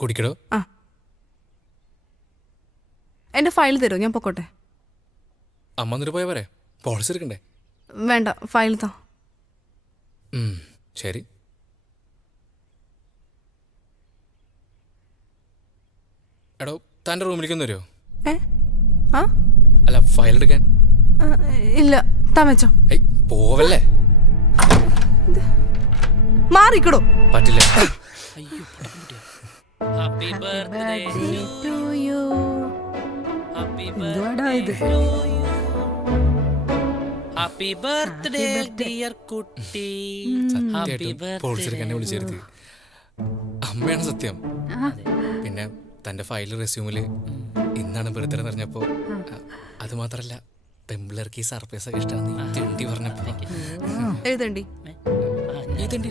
കുടിക്കടോ. ആ എൻ്റെ ഫയൽ തരുമോ? ഞാൻ പൊക്കോട്ടെ. അമ്മ എന്നിട്ട് പോയാ പോരെ, പോളിസി എടുക്കണ്ടേ? വേണ്ട, ഫയൽ താ. ശരി. എടോ, തൻ്റെ റൂമിലേക്കൊന്ന് വരുമോ? ഏ ആ അല്ല, ഫയൽ എടുക്കാൻ. ആ, ഇല്ല, താൻ വെച്ചോ. ഏയ് പോവല്ലേ. മാറിക്കടോ. പറ്റില്ല. Happy birthday to you. Happy happy birthday dear കുട്ടി. ഹാപ്പി പോളിസി എടുക്കാൻ ബർത്ത്ഡേ. വിളിച്ചിരുത്തി. അമ്മയാണ് സത്യം. പിന്നെ തൻ്റെ ഫയൽ റെസ്യൂമിൽ ഇന്നാണ് ബർത്ത്ഡേ പറഞ്ഞപ്പോ അത് മാത്രല്ല, പെമ്പിളർക്ക് ഈ സർപ്രൈസ് ഒക്കെ ഇഷ്ടമാണ് തെണ്ടി പറഞ്ഞപ്പോ എഴുതണ്ടി. ഈ തെണ്ടി